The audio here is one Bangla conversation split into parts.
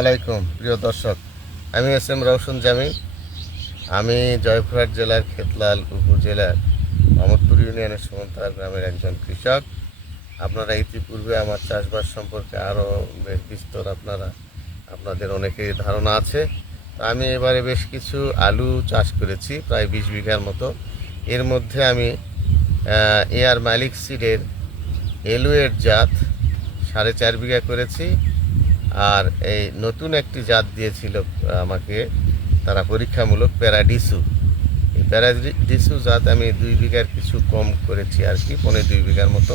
আলাইকুম, প্রিয় দর্শক। আমি এস এম রওশন জামি আমি জয়পুরহাট জেলার খেতলাল উপজেলার মোহাম্মদপুর ইউনিয়নের সুমন্তার গ্রামের একজন কৃষক। আপনারা ইতিপূর্বে আমার চাষবাস সম্পর্কে আরও বিস্তর আপনারা, আপনাদের অনেকের ধারণা আছে। আমি এবারে বেশ কিছু আলু চাষ করেছি, প্রায় বিশ বিঘার মতো। এর মধ্যে আমি এয়ার মালিক সিডের এলুয়ের জাত সাড়ে চার বিঘা করেছি। আর এই নতুন একটি জাত দিয়েছিল আমাকে তারা পরীক্ষামূলক প্যারাডিসু। এই প্যারাডিসু জাত আমি দুই বিঘার কিছু কম করেছি আর কি পনেরো দুই বিঘার মতো।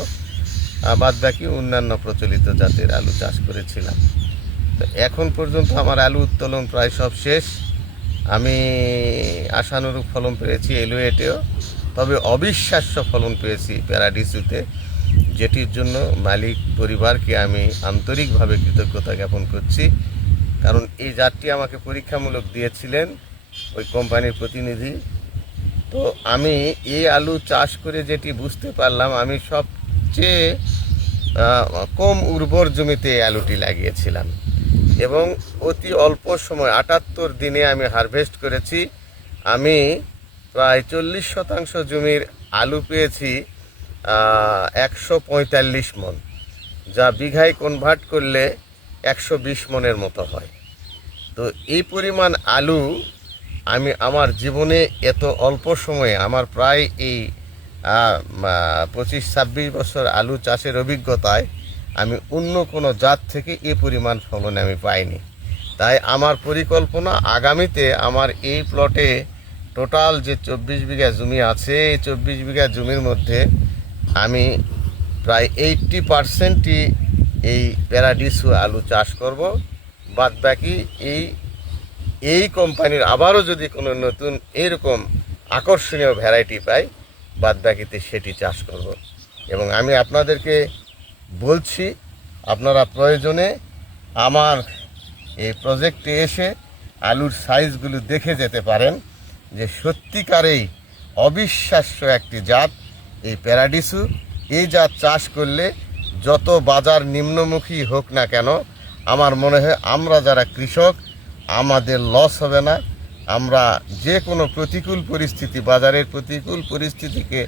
বাদ বাকি অন্যান্য প্রচলিত জাতের আলু চাষ করেছিলাম। তো এখন পর্যন্ত আমার আলু উত্তোলন প্রায় সব শেষ। আমি আশানুরূপ ফলন পেয়েছি এলুয়েটেও তবে অবিশ্বাস্য ফলন পেয়েছি প্যারাডিসুতে। যেটির জন্য মালিক পরিবারকে আমি আন্তরিকভাবে কৃতজ্ঞতা জ্ঞাপন করছি। কারণ এই জাতটি আমাকে পরীক্ষামূলক দিয়েছিলেন ওই কোম্পানির প্রতিনিধি। তো আমি এই আলু চাষ করে যেটি বুঝতে পারলাম, আমি সবচেয়ে কম উর্বর জমিতে এই আলুটি লাগিয়েছিলাম। এবং অতি অল্প সময়, আটাত্তর দিনে আমি হারভেস্ট করেছি। আমি প্রায় চল্লিশ শতাংশ জমির আলু পেয়েছি একশো পঁয়তাল্লিশ মন, যা বিঘায় কনভার্ট করলে একশো বিশ মনের মতো হয়। তো এই পরিমাণ আলু আমি আমার জীবনে এত অল্প সময়ে আমার প্রায় এই পঁচিশ ছাব্বিশ বছর আলু চাষের অভিজ্ঞতায় আমি অন্য কোনো জাত থেকে এই পরিমাণ ফলন আমি পাইনি। তাই আমার পরিকল্পনা আগামীতে আমার এই প্লটে টোটাল যে চব্বিশ বিঘা জমি আছে, এই চব্বিশ বিঘা জমির মধ্যে আমি প্রায় এইটটি পারসেন্টই এই প্যারাডিসু আলু চাষ করব। বাদ বাকি এই এই কোম্পানির আবারও যদি কোনো নতুন এরকম আকর্ষণীয় ভ্যারাইটি পাই, বাদ বাকিতে সেটি চাষ করব। এবং আমি আপনাদেরকে বলছি, আপনারা প্রয়োজনে আমার এই প্রজেক্টে এসে আলুর সাইজগুলো দেখে যেতে পারেন। যে সত্যিকারেই অবিশ্বাস্য একটি জাত। এই প্যারাডিসু, এই জাত চাষ করলে যত বাজার নিম্নমুখী হোক না কেন, আমার মনে হয় আমরা যারা কৃষক, আমাদের লস হবে না। আমরা যে কোনো প্রতিকূল পরিস্থিতি, বাজারের প্রতিকূল পরিস্থিতিকে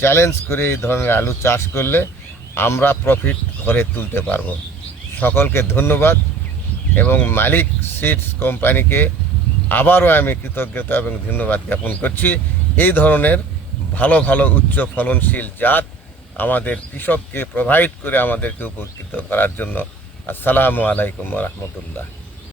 চ্যালেঞ্জ করে এই ধরনের আলু চাষ করলে আমরা প্রফিট ঘরে তুলতে পারব। সকলকে ধন্যবাদ এবং মালিক সিডস কোম্পানিকে আবারও আমি কৃতজ্ঞতা এবং ধন্যবাদ জ্ঞাপন করছি। এই ধরনের ভালো ভালো, উচ্চ ফলনশীল জাত আমাদের কৃষককে প্রোভাইড করে আমাদেরকে উপকৃত করার জন্য। আসসালামু আলাইকুম রহমতুল্লাহ।